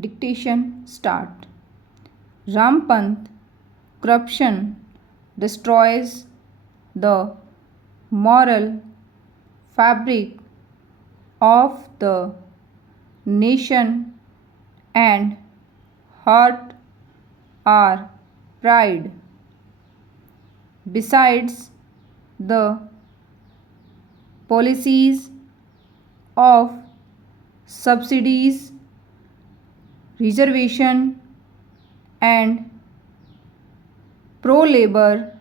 Dictation start. Rampant corruption destroys the moral fabric of the nation and hurt our pride. Besides, the policies of subsidies, reservation, and pro-labor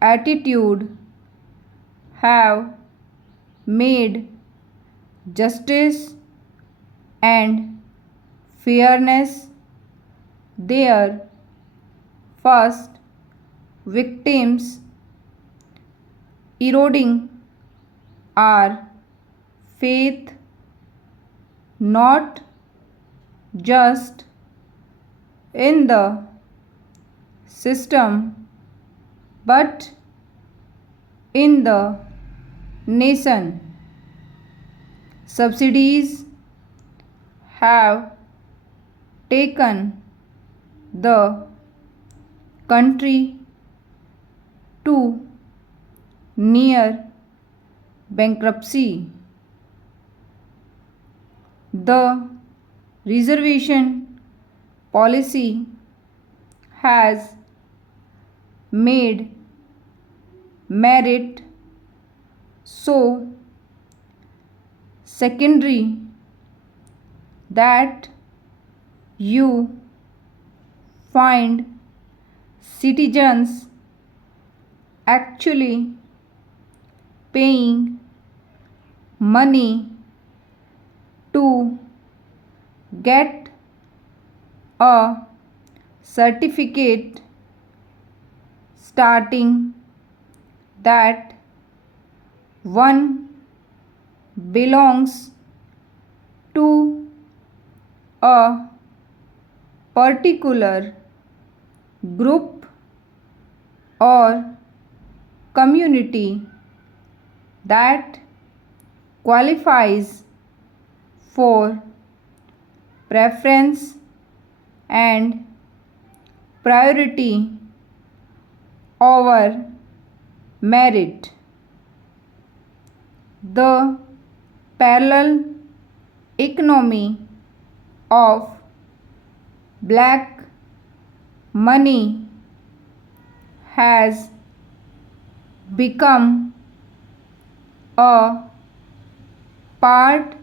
attitude have made justice and fairness their first victims, eroding our faith not just in the system but in the nation. Subsidies have taken the country to near bankruptcy. The reservation policy has made merit so secondary that you find citizens actually paying money to get a certificate starting that one belongs to a particular group or community that qualifies for preference and priority over merit. The parallel economy of black money has become a part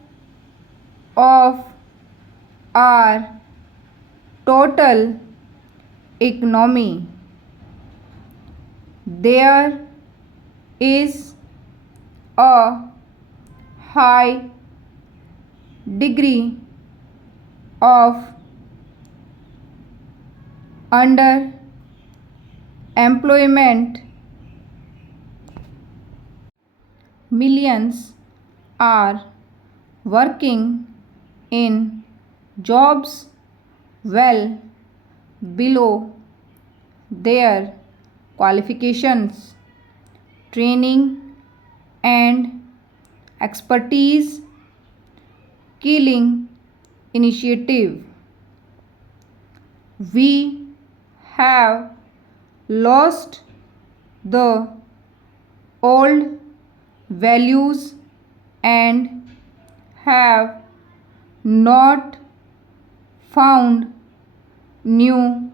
of our total economy. There is a high degree of underemployment. Millions are working in jobs well below their qualifications, training, and expertise, killing initiative. We have lost the old values and have not found new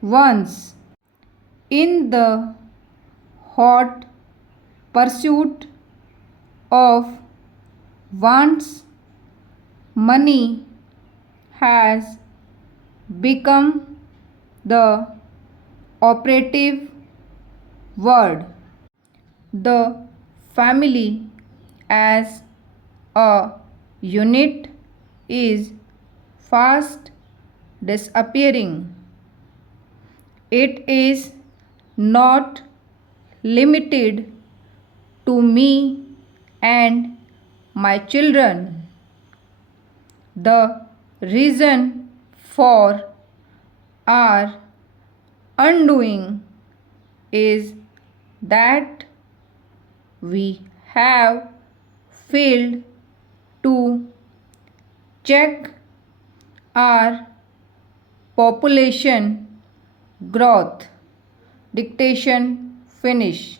ones. In the hot pursuit of wants, money has become the operative word. The family as a unit is fast disappearing. It is not limited to me and my children. The reason for our undoing is that we have failed to check our population growth. Dictation finish.